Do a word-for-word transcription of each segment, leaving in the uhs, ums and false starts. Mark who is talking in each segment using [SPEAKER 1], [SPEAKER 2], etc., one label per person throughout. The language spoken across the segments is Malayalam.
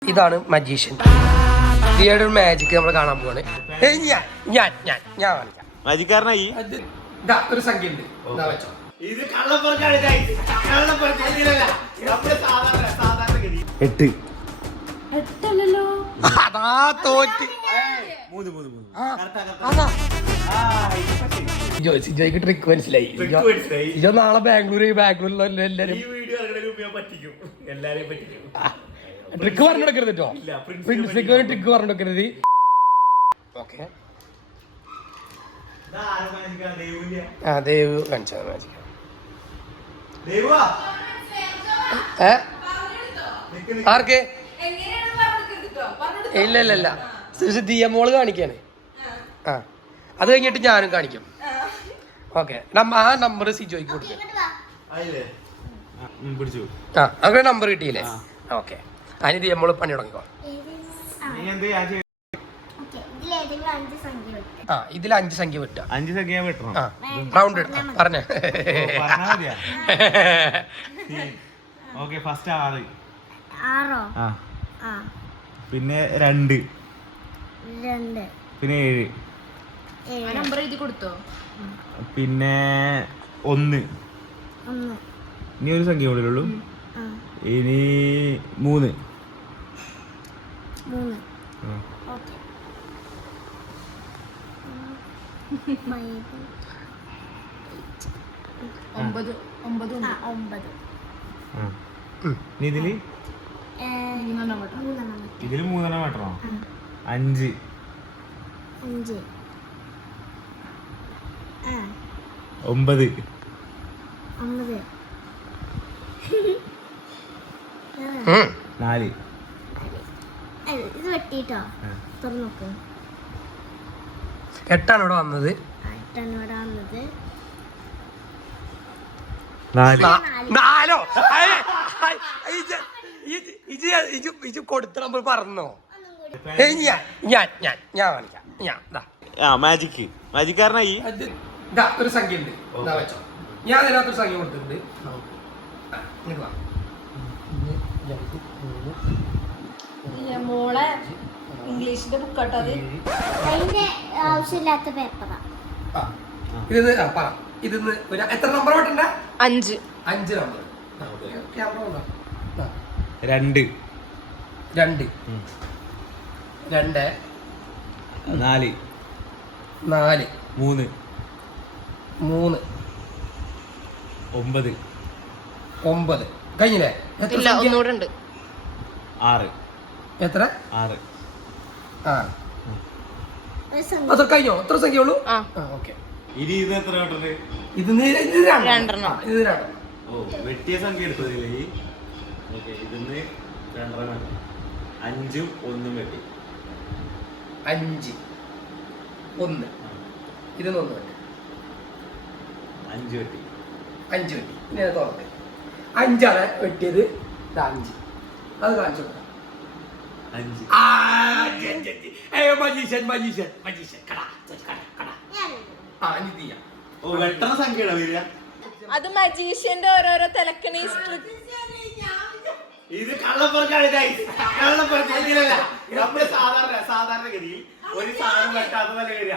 [SPEAKER 1] ഇതാണ് മജീഷ്യൻ. ഇതിയുടെ ഒരു മാജിക് നമ്മൾ കാണാൻ പോവാണ്. ഞാൻ ഞാൻ ഞാൻ ഞാൻ കാണിക്കാം.
[SPEAKER 2] മാജിക്കാരനായി
[SPEAKER 1] ഒരു സംഖ്യ ഉണ്ട്.
[SPEAKER 2] എട്ട്
[SPEAKER 1] അതാ തോറ്റ്. സിജോയ്ക്ക് ട്രിക്ക് മനസ്സിലായി. സിജോ നാളെ ബാംഗ്ലൂർ ബാംഗ്ലൂരിലുള്ള എല്ലാരും ട്രിക്ക് പറഞ്ഞു കൊടുക്കരുത് കേട്ടോ. പ്രിൻസിക്ക് ഒരു ട്രിക്ക് പറഞ്ഞു കൊടുക്കരുത്. ഓക്കെ ആ ദേവ് കാണിച്ചാൽ മാജിക്. ഏ ആർക്ക് ഇല്ല ഇല്ല ഇല്ല ദിയ മോള് കാണിക്കാണ്. ആ അത് കഴിഞ്ഞിട്ട് ഞാനും കാണിക്കും. ഓക്കെ ആ നമ്പർ സിജോയ്ക്ക് കൊടുക്കും. ആ അങ്ങനെ നമ്പർ കിട്ടിയില്ലേ? ഓക്കെ അതിന് ദിയ മോള് പണി തുടങ്ങിക്കോ. ആ ഇതിൽ അഞ്ച് സംഖ്യ വിട്ട
[SPEAKER 2] അഞ്ച് സംഖ്യ വിട്ടണം.
[SPEAKER 1] ആ റൗണ്ട് എടുക്കാം പറഞ്ഞേ.
[SPEAKER 2] ഓക്കെ ഫസ്റ്റ് ആറ്,
[SPEAKER 3] ആ
[SPEAKER 2] പിന്നെ രണ്ട്,
[SPEAKER 3] രണ്ട്
[SPEAKER 2] പിന്നെ ഏഴ്,
[SPEAKER 4] നമ്പർ എഴുതി കൊടുത്തോ?
[SPEAKER 2] പിന്നെ ഒന്ന്.
[SPEAKER 3] ഒന്ന്
[SPEAKER 2] ഇനി ഒരു സംഖ്യ കൂടുതലുള്ളൂ. ഇനി മൂന്ന്.
[SPEAKER 3] മൂന്ന് ഓക്കെ.
[SPEAKER 4] ഒമ്പത് ഒമ്പത്
[SPEAKER 3] ഒമ്പത്.
[SPEAKER 2] ഇനി ഇതില് ഇതില് മൂന്നെണ്ണം വെട്ടണോ? അഞ്ച്,
[SPEAKER 3] അഞ്ച്,
[SPEAKER 2] ഒമ്പത്,
[SPEAKER 3] ഒമ്പത്,
[SPEAKER 2] നാല്.
[SPEAKER 3] ഇത് വെട്ടിട്ടോ തുറന്നു നോക്ക്.
[SPEAKER 1] എട്ടാണ് ഇവിടെ വന്നത്.
[SPEAKER 3] എട്ടാണ് ഇവിടെ വന്നത്.
[SPEAKER 2] നാല്.
[SPEAKER 1] നാലോ ഇജ് കൊടുത്ത നമ്പർ പറഞ്ഞോ? ഞാൻ ഞാൻ ഞാൻ ഞാൻ കാണിക്കാം. ഞാൻ
[SPEAKER 2] ആ മാജിക്ക് മാജിക്കാരനായി
[SPEAKER 1] ഒരു സംഖ്യ ഉണ്ട്. വെച്ചോ ഞാൻ അതിനകത്തൊരു സംഖ്യ കൊടുത്തിട്ടുണ്ട്.
[SPEAKER 4] മോളെ ഇംഗ്ലീഷിന്റെ ബുക്കാട്ടോ അത്.
[SPEAKER 3] അതിന്റെ ആവശ്യമില്ലാത്ത പേപ്പറാ.
[SPEAKER 1] ഇതിന്ന് പറ ഇതിന്ന് ഒരു എത്ര നമ്പർ വേണ്ട?
[SPEAKER 4] അഞ്ച്.
[SPEAKER 1] അഞ്ച് നമ്പർ.
[SPEAKER 2] രണ്ട്,
[SPEAKER 1] രണ്ട്, രണ്ട്,
[SPEAKER 2] നാല്,
[SPEAKER 1] നാല്,
[SPEAKER 2] മൂന്ന്,
[SPEAKER 1] മൂന്ന്,
[SPEAKER 2] ഒമ്പത്,
[SPEAKER 1] ഒമ്പത്. കഴിഞ്ഞില്ലേ?
[SPEAKER 4] ഒന്നുകൂടെ ഉണ്ട്.
[SPEAKER 2] ആറ്.
[SPEAKER 1] എത്ര?
[SPEAKER 2] ആറ്.
[SPEAKER 1] ആ അത്ര കഴിഞ്ഞോ? എത്ര സംഖ്യ ഉള്ളൂ? ഓക്കെ.
[SPEAKER 2] ഇനി ഇത് എത്ര കേട്ടത്?
[SPEAKER 1] ഇതിന്ന് ഇത്
[SPEAKER 4] രണ്ടെണ്ണം.
[SPEAKER 1] ഇത് രണ്ടെണ്ണം.
[SPEAKER 2] ഓ വെട്ടിയ സംഖ്യ എടുത്തതില്ലേ ഈ? ഓക്കെ ഇതിന്ന് രണ്ടെണ്ണം വെട്ടി. അഞ്ചും ഒന്നും വെട്ടി.
[SPEAKER 1] അഞ്ച്, ഒന്ന്. ഇതിന്ന് ഒന്ന് വെട്ടി.
[SPEAKER 2] അഞ്ച് വെട്ടി.
[SPEAKER 1] അഞ്ച് വെട്ടി. ഇനി അത് തുറത്ത് അഞ്ചാണ് വെട്ടിയത്. അഞ്ച് അത് കാണിച്ചു.
[SPEAKER 2] അഞ്ച്.
[SPEAKER 1] മജീഷ്യൻ മജീഷ്യൻ മജീഷ്യൻ കട കട കട. ആ ഇനി തീയ.
[SPEAKER 2] ഓ വെട്ടണ സംഖ്യയാണോ വരിക?
[SPEAKER 4] അത് മജീഷ്യന്റെ ഓരോരോ തിലക്കണി.
[SPEAKER 2] ഇത് കള്ളപ്പുറക്കാണ്. കള്ളപ്പുറക്കില്ല നമ്മള് സാധാരണ സാധാരണഗതിയിൽ ഒരു സാധനം വെട്ടാത്തതല്ല വരിക.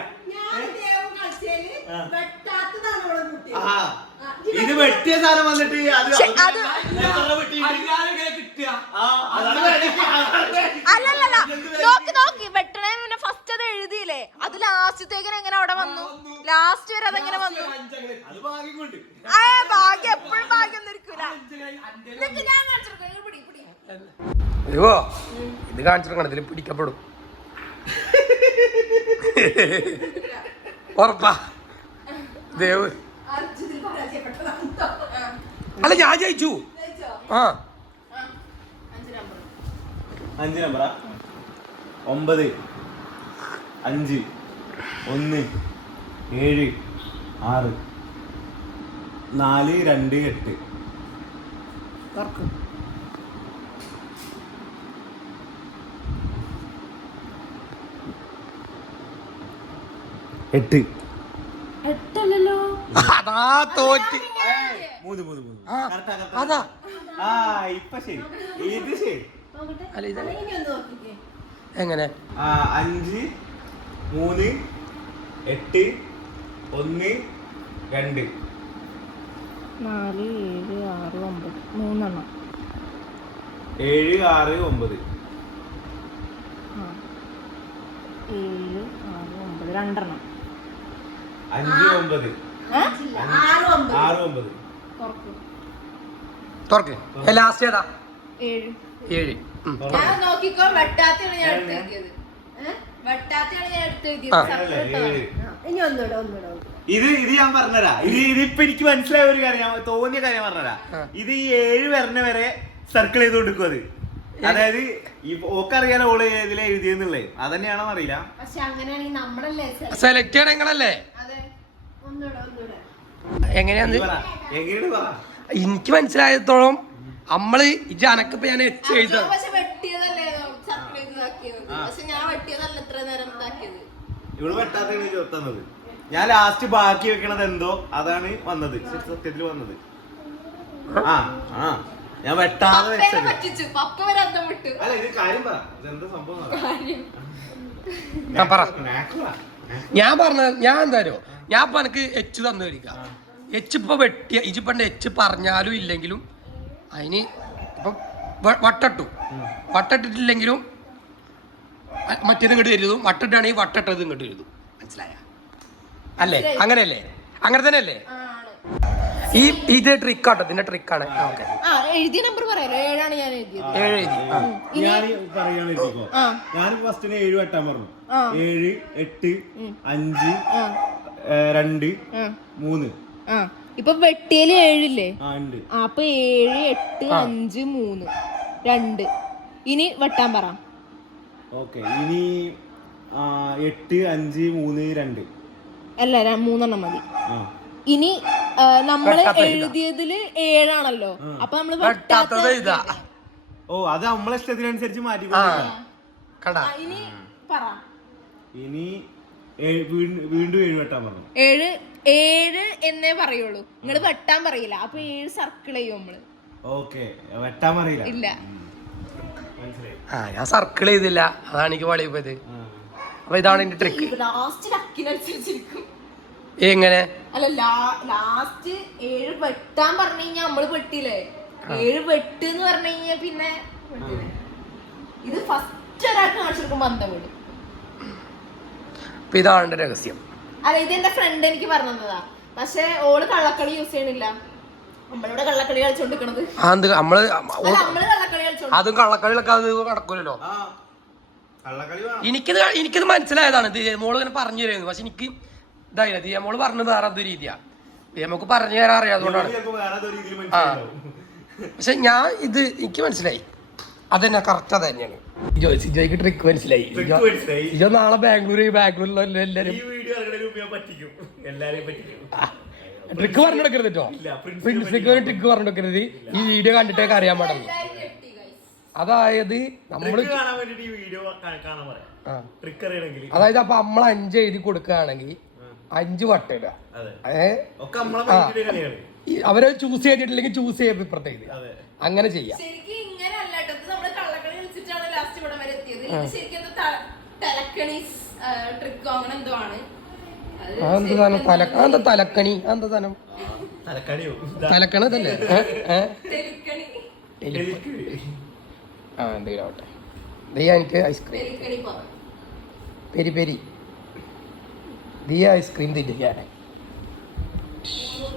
[SPEAKER 2] ഇത് വെട്ടിയ സാധനം വന്നിട്ട്
[SPEAKER 4] അല്ലല്ല നോക്കി നോക്കി വെട്ടണേ മുന്നേ ഫസ്റ്റ് അത് എഴുതിയില്ലേ? അത് ലാസ്റ്റത്തേക്കിന് എങ്ങനെ അവിടെ വന്നു? ലാസ്റ്റ് വരെ അതെങ്ങനെ വന്നു? ആ ഭാഗ്യം എപ്പോഴും ഭാഗ്യം നിൽക്കൂല. ഞാൻ കാണിച്ചെടുക്കാം.
[SPEAKER 1] അയ്യോ ഇത് കാണിച്ചെടുക്കണം. ഇതിൽ പിടിക്കപ്പെടും. ഉറപ്പാ ദേവ്. അല്ല ഞാൻ ജയിച്ചു. ആ
[SPEAKER 2] അഞ്ച് നമ്പറാ. ഒമ്പത്, അഞ്ച്, ഒന്ന്, ഏഴ്, ആറ്, നാല്, രണ്ട്, എട്ട്. എട്ട്.
[SPEAKER 3] എട്ടല്ലോ.
[SPEAKER 1] അതാ തോറ്റ്.
[SPEAKER 2] മൂന്ന് മൂന്ന് മൂന്ന്.
[SPEAKER 1] അതാ
[SPEAKER 2] ആ ഇപ്പൊ ശരി. ഇത് ശരി.
[SPEAKER 1] അല്ല ഇത്
[SPEAKER 4] ഇനി ഒന്ന് നോക്കിക്കേ.
[SPEAKER 1] എങ്ങനെ
[SPEAKER 2] ആ, അഞ്ച് മൂന്ന് എട്ട് ഒന്ന് രണ്ട്
[SPEAKER 4] നാല് ഏഴ് ആറ് ഒമ്പത് മൂന്നെണ്ണം.
[SPEAKER 2] ഏഴ് ആറ് ഒമ്പത്
[SPEAKER 4] ആ ഏഴ് ആറ് ഒമ്പത് രണ്ടെണ്ണം.
[SPEAKER 2] അഞ്ച് ഒമ്പത്
[SPEAKER 4] ഏ?
[SPEAKER 2] ആറ് ഒമ്പത്
[SPEAKER 4] തുറക്ക്.
[SPEAKER 1] തുറക്ക് ലാസ്റ്റ് ഏതാ
[SPEAKER 4] ഏഴ്.
[SPEAKER 1] ഏഴ് ഉം.
[SPEAKER 4] ഞാൻ നോക്കിക്കോ, വെട്ടാത്തയാണ് ഞാൻ എടുത്ത് വെക്കിയത്. ഏഹ് വെട്ടാത്തയാണ് ഞാൻ എടുത്ത് വെക്കിയത്.
[SPEAKER 1] ആ.
[SPEAKER 4] separate ആണ്. ആ, ഇനി ഒന്നുകൂടെ ഒന്നുകൂടെ ഒന്നുകൂടെ.
[SPEAKER 2] ഇത് ഇത് ഞാൻ പറഞ്ഞുതരാ. ഇത് ഇതിപ്പോ എനിക്ക് മനസ്സിലായ ഒരു കാര്യം, ഞാൻ തോന്നിയ കാര്യം പറഞ്ഞുതരാ. ഇത് ഈ ഏഴ് വരണ വരെ സർക്കിൾ ചെയ്ത് കൊടുക്കും. അത് അതായത് ഈ ഓക്കറിയാലോ ഓള് ഏതിലെ എഴുതിയെന്നുള്ളേ, അതന്നെയാണോ അറിയില്ല.
[SPEAKER 4] പക്ഷെ അങ്ങനെയാണെങ്കിൽ നമ്മളല്ലേ select-
[SPEAKER 1] സെലക്ട് ചെയ്യണം നിങ്ങളല്ലേ
[SPEAKER 4] അതെ. ഒന്നുകൂടെ ഒന്നുകൂടെ.
[SPEAKER 1] എങ്ങനെയാന്ന്
[SPEAKER 2] പറ എങ്ങനെയാണ് പറ.
[SPEAKER 1] എനിക്ക് മനസ്സിലായത്തോളം നമ്മള് ഇജ്ജ് അനക്കിപ്പോ ഞാൻ എച്ച്
[SPEAKER 4] ആ,
[SPEAKER 1] എഴുതാം
[SPEAKER 4] ഞാൻ പക്ഷെ വെട്ടിയതല്ലേ സർക്കിൾ ചെയ്ത് ഇതാക്കിയത്. പക്ഷെ ഞാൻ വെട്ടിയതല്ല ഇത്ര നേരം ഇതാക്കിയത്.
[SPEAKER 2] ഇവള് വെട്ടാത്താണ് എനിക്ക് തന്നത്. ഞാൻ ലാസ്റ്റ് ബാക്കി വെക്കണത് എന്തോ അതാണ് വന്നത്, സത്യത്തിൽ വന്നത്. ആ ആ ഞാൻ വെട്ടാതെ
[SPEAKER 4] പപ്പേനെ
[SPEAKER 2] വെച്ചത്.
[SPEAKER 4] പറ്റിച്ചു. പപ്പ വരെ അന്തം വിട്ടു.
[SPEAKER 2] അല്ല ഇത് കാര്യം പറ, ഇതെന്താ സംഭവം എന്ന് പറ.
[SPEAKER 4] കാര്യം.
[SPEAKER 1] ഞാൻ പറ
[SPEAKER 2] നാക്ക് പറ.
[SPEAKER 1] ഞാൻ പറഞ്ഞ ഞാൻ എന്തായാലും ഞാൻ ഇപ്പൊ എനിക്ക് എച്ച് തന്നു കഴിക്കാം. എച്ച് ഇപ്പൊ വെട്ടിയ ഇജിപ്പണ്ട് എച്ച് പറഞ്ഞാലും ഇല്ലെങ്കിലും അതിന് ഇപ്പൊ വ- വട്ടട്ടു വട്ടട്ടിട്ടില്ലെങ്കിലും അ- മറ്റേത് ഇങ്ങോട്ട് എഴുതും, വട്ടിട്ടാണെങ്കിൽ വട്ടട്ടത് ഇങ്ങോട്ട് എഴുതും. മനസ്സിലായ അല്ലേ? അങ്ങനെയല്ലേ? അങ്ങനെ തന്നെ അല്ലേ?
[SPEAKER 4] ആണ്.
[SPEAKER 1] ഈ ഇത് ട്രിക്കാട്ടോ, ഇതിന്റെ ട്രിക്കാണ്. ഓക്കെ
[SPEAKER 4] ആ എഴുതിയ നമ്പർ പറയാലോ. ഏഴാണ് ഞാൻ എഴുതിയത്.
[SPEAKER 1] ഏഴ് എഴുതി. ആ.
[SPEAKER 2] ഞാൻ പറയാൻ എഴുതിക്കോ.
[SPEAKER 4] ആ.
[SPEAKER 2] ഞാൻ ഫസ്റ്റിന് ഏഴ് വെട്ടാൻ പറഞ്ഞു.
[SPEAKER 4] ആ.
[SPEAKER 2] ഏഴ് എട്ട് അഞ്ച്
[SPEAKER 4] ആ.
[SPEAKER 2] ഏ, രണ്ട്
[SPEAKER 4] ആ.
[SPEAKER 2] മൂന്ന്.
[SPEAKER 4] ആ ഇപ്പൊ വെട്ടിയില് ഏഴില്ലേ?
[SPEAKER 2] ആ ഉണ്ട്.
[SPEAKER 4] ആ അപ്പൊ ഏഴ് എട്ട് അഞ്ച് മൂന്ന് രണ്ട്. ഇനി വെട്ടാൻ പറ.
[SPEAKER 2] ഓക്കെ ഇനി ആ, എട്ട് അഞ്ച് മൂന്ന് രണ്ട്.
[SPEAKER 4] അല്ല ര- മൂന്നെണ്ണം മതി.
[SPEAKER 2] ആ
[SPEAKER 4] ഇനി ആ, നമ്മള്
[SPEAKER 1] വെട്ടാത്ത എഴുതാ.
[SPEAKER 4] എഴുതിയതില് ഏഴാണല്ലോ. അപ്പൊ നമ്മള്
[SPEAKER 1] വെട്ടാത്തത്
[SPEAKER 4] വെട്ടാത്ത
[SPEAKER 1] ഇതാ.
[SPEAKER 2] ഓ അത് നമ്മളെ ഇഷ്ടത്തിനനുസരിച്ച് മാറ്റി
[SPEAKER 1] ആ
[SPEAKER 2] കൊടുക്കാം.
[SPEAKER 1] കണ്ടാ?
[SPEAKER 4] ആ, ഇനി പറ.
[SPEAKER 2] ഇനി ഏഴ് വീണ്ടും വീണ്ടും ഏഴ് വെട്ടാൻ പറഞ്ഞു.
[SPEAKER 4] ഏഴ് ഏഴ് എന്നേ പറയുള്ളൂ. നിങ്ങള് വെട്ടാൻ പറയില്ല. അപ്പൊ ഏഴ് സർക്കിൾ ചെയ്യും നമ്മള്.
[SPEAKER 2] ഓക്കെ വെട്ടാൻ പറയില്ല.
[SPEAKER 4] ഇല്ല.
[SPEAKER 2] മനസ്സിലായി.
[SPEAKER 1] ആ ഞാൻ സർക്കിൾ ചെയ്തില്ല, അതാണ് എനിക്ക് വളി പോയത്.
[SPEAKER 2] ആ.
[SPEAKER 1] അപ്പൊ ഇതാണ് എന്റെ ട്രിക്ക്.
[SPEAKER 4] ലാസ്റ്റ് ലക്കിനനുസരിച്ചിരിക്കും.
[SPEAKER 1] എങ്ങനെ
[SPEAKER 4] അല്ല ലാസ്റ്റ് ഏഴ് വെട്ടാൻ പറഞ്ഞു കഴിഞ്ഞാ നമ്മള് വെട്ടില്ലേ. ഏഴ് വെട്ട് എന്ന് പറഞ്ഞു കഴിഞ്ഞാ പിന്നെ വെട്ടില്ലേ. ഇത് ഫസ്റ്റ് ഒരാൾക്ക് കാണിച്ചെടുക്കുമ്പോ അന്തം വിടും.
[SPEAKER 1] അപ്പൊ ഇതാണ് എന്റെ രഹസ്യം.
[SPEAKER 4] അല്ല ഇത് എന്റെ ഫ്രണ്ട് എനിക്ക് പറഞ്ഞു തന്നതാ. പക്ഷെ ഓള് കള്ളക്കളി യൂസ് ചെയ്യണില്ല. നമ്മളിവിടെ കള്ളക്കളി കളിച്ചോണ്ടിരിക്കണത്.
[SPEAKER 1] അത് നമ്മള്
[SPEAKER 4] അല്ല നമ്മള് കള്ളക്കളി കളിച്ചോണ്ട്
[SPEAKER 1] അതും കള്ളക്കളികളൊക്കെ അത് നടക്കൂലല്ലോ.
[SPEAKER 2] ആ കള്ളക്കളി വേണം.
[SPEAKER 1] എനിക്കിത് എനിക്കിത് മനസ്സിലായതാണ്. ദിയമോള് ഇങ്ങനെ പറഞ്ഞു തരുന്നത്. പക്ഷെ എനിക്ക് ഇതായില്ല, ദിയമോള് പറഞ്ഞത് വേറെ എന്തൊരു രീതിയാ. ദിയമോക്ക് പറഞ്ഞു തരാൻ അറിയാം, അതുകൊണ്ടാണ്.
[SPEAKER 2] ചിലപ്പോ വേറെ ഏതോ രീതിയിൽ
[SPEAKER 1] ആ
[SPEAKER 2] മനസ്സിലാവും.
[SPEAKER 1] പക്ഷെ ഞാൻ ഇത് എനിക്ക് മനസ്സിലായി. അതന്നെ കറക്റ്റ് അത് തന്നെയാണ്. സിജോ സിജോയ്ക്ക് ട്രിക്ക് മനസ്സിലായി.
[SPEAKER 2] Trick
[SPEAKER 1] സിജോ
[SPEAKER 2] മനസ്സിലായി.
[SPEAKER 1] സിജോ നാളെ ബാംഗ്ലൂർ ബാംഗ്ലൂരിലുള്ള എല്ലാരും
[SPEAKER 2] ഈ വീഡിയോ ഇറങ്ങുന്നതിന് മുമ്പ് ഞാൻ പറ്റിക്കും, എല്ലാരെയും പറ്റിക്കും.
[SPEAKER 1] ട്രിക്ക് പറഞ്ഞു കൊടുക്കരുത് കേട്ടോ.
[SPEAKER 2] ഇല്ല, പ്രിൻസിനെ
[SPEAKER 1] പ്രിൻസിക്ക് ഒരു ട്രിക്ക് പറഞ്ഞു കൊടുക്കരുത്. ഈ വീഡിയോ കണ്ടിട്ടേക്ക് അറിയാൻ പാടുള്ളൂ. അതായത് നമ്മള്
[SPEAKER 2] Trick കാണാൻ വേണ്ടിട്ട് ഈ വീഡിയോ കാണാൻ പറയാം.
[SPEAKER 1] ആ
[SPEAKER 2] ട്രിക്ക് അറിയണമെങ്കിൽ.
[SPEAKER 1] അതായത് അപ്പൊ നമ്മൾ അഞ്ച് എഴുതി കൊടുക്കുകയാണെങ്കിൽ അഞ്ച് വട്ട ഇടുക.
[SPEAKER 2] അതെ.
[SPEAKER 1] ഏ
[SPEAKER 2] ഒക്കെ നമ്മളെ പറ്റിയിട്ട് കളിയാണ്.
[SPEAKER 1] ഈ അവരെ ചൂസ് ചെയ്തിട്ടില്ലെങ്കിൽ ചൂസ് ചെയ്യാൻ ഇപ്പുറത്തേക്ക്
[SPEAKER 2] അതെ.
[SPEAKER 1] അങ്ങനെ ചെയ്യാം.
[SPEAKER 4] ശരിക്കും ഇങ്ങനെ അല്ല കേട്ടോ. ഇത് നമ്മള് കള്ളക്കളി കളിച്ചിട്ടാണ് ലാസ്റ്റ് ഇവിടെ വരെ എത്തിയത്. ഇത് ശരിക്കും എന്തോ ത- തലക്കണി ട്രിക്കോ അങ്ങനെ എന്തോ ആണ്. അത്
[SPEAKER 1] അതെന്താ സാധനം? തല അതെന്താ തലക്കണി? അതെന്താ സാധനം?
[SPEAKER 2] തലക്കടിയോ?
[SPEAKER 1] തലക്കണതല്ലേ?
[SPEAKER 4] തെലിക്കണി.
[SPEAKER 2] എലിക്കടി.
[SPEAKER 1] ആ എന്തെങ്കിലും ആവട്ടെ. ദിയ എനിക്ക് ഐസ്ക്രീം
[SPEAKER 4] തെലിക്കണി പോ.
[SPEAKER 1] പെരി പെരി ദിയ ഐസ്ക്രീം തിരിക്കാൻ.